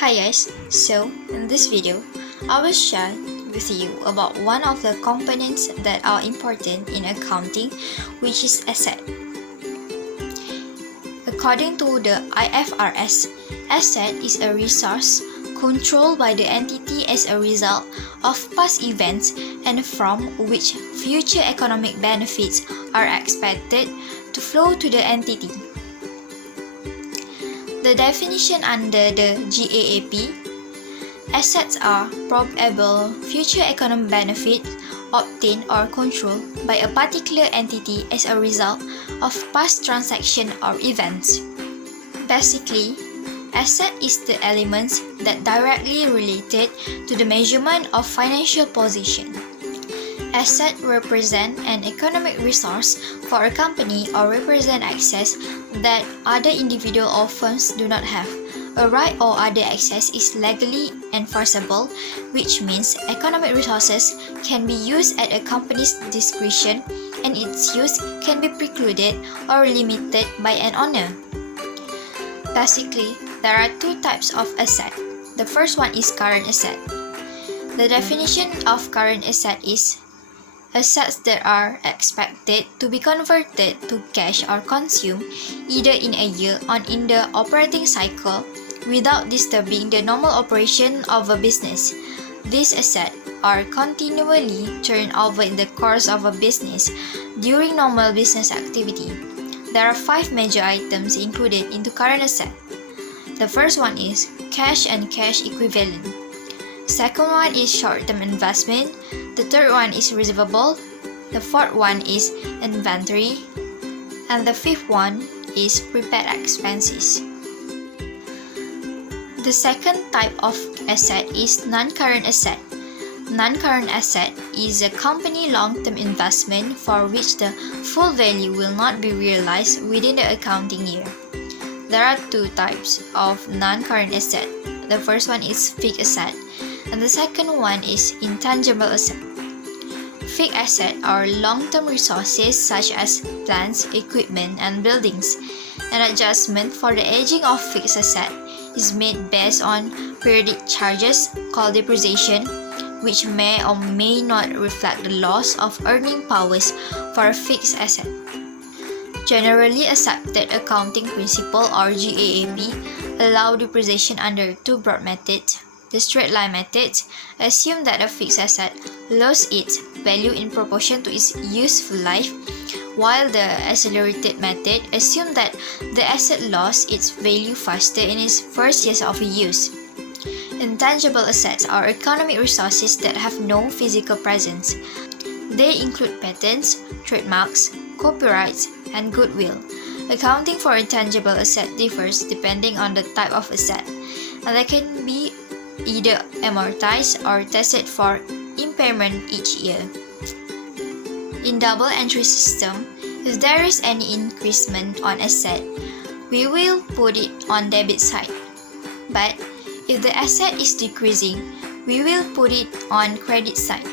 Hi guys, so in this video, I will share with you about one of the components that are important in accounting, which is asset. According to the IFRS, asset is a resource controlled by the entity as a result of past events and from which future economic benefits are expected to flow to the entity. The definition under the GAAP: assets are probable future economic benefits obtained or controlled by a particular entity as a result of past transactions or events. Basically, asset is the elements that directly related to the measurement of financial position. Asset represent an economic resource for a company or represent access that other individual or firms do not have. A right or other access is legally enforceable, which means economic resources can be used at a company's discretion and its use can be precluded or limited by an owner. Basically, there are two types of asset. The first one is current asset. The definition of current asset is assets that are expected to be converted to cash or consumed either in a year or in the operating cycle without disturbing the normal operation of a business. These assets are continually turned over in the course of a business during normal business activity. There are 5 major items included into current asset. The first one is cash and cash equivalent. Second one is short-term investment. The third one is receivable. The fourth one is inventory. And the fifth one is prepaid expenses. The second type of asset is non-current asset. Non-current asset is a company long-term investment for which the full value will not be realized within the accounting year. There are two types of non-current asset. The first one is fixed asset, and the second one is intangible asset. Fixed assets are long-term resources such as plants, equipment, and buildings. An adjustment for the aging of fixed asset is made based on periodic charges called depreciation, which may or may not reflect the loss of earning powers for a fixed asset. Generally accepted accounting principle or GAAP allow depreciation under two broad methods. The straight line method assumes that a fixed asset loses its value in proportion to its useful life, while the accelerated method assumes that the asset lost its value faster in its first years of use. Intangible assets are economic resources that have no physical presence. They include patents, trademarks, copyrights, and goodwill. Accounting for intangible asset differs depending on the type of asset, and they can be either amortized or tested for impairment each year. In double entry system, if there is any increasement on asset, we will put it on debit side. But if the asset is decreasing, we will put it on credit side.